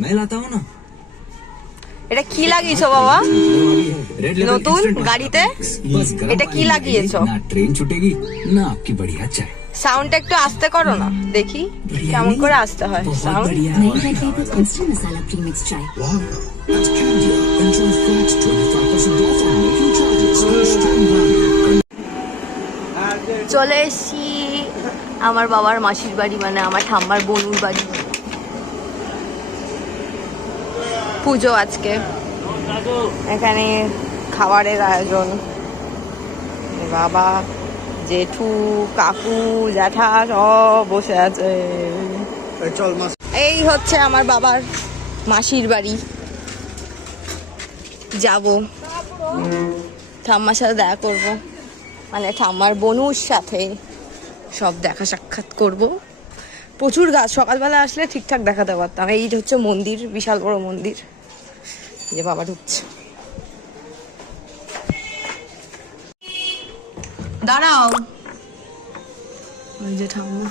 मैं लाता हूँ ना। এটা কি লাগিয়েছো বাবা নতুন গাড়িতে? এটা কি লাগিয়েছো? ना ट्रेन छूटेगी ना आपकी बढ़िया चाय। সাউন্ডটা একটু আস্তে করো না, দেখি কেমন করে আসতে হয় সাউন্ড। नई रेड लेबल इंस्टेंट मसाला प्रीमिक्स चाय। Wow, that's Candia. Enjoy flat 25% off on making charges. Strong value. চলে এসছি আমার বাবার মাসির বাড়ি, মানে আমার ঠাম্মার বনুর বাড়ি। পুজো আজকে, এখানে খাবারের আয়োজন। বাবা, জেঠু, কাকু, জ্যাঠা সব বসে আছে। এই হচ্ছে আমার বাবার মাসির বাড়ি, যাব ঠাম্মার সাথে দেখা করব, মানে ঠাম্মার বনুর সাথে সব দেখা সাক্ষাৎ করব। প্রচুর গাছ, সকালবেলা আসলে ঠিকঠাক দেখাতে পারতাম। এই হচ্ছে মন্দির, বিশাল বড় মন্দির। যে বাবা ঢুকছে, দাঁড়াও। ওই যে ঠাম্মা।